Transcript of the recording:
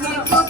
Iya.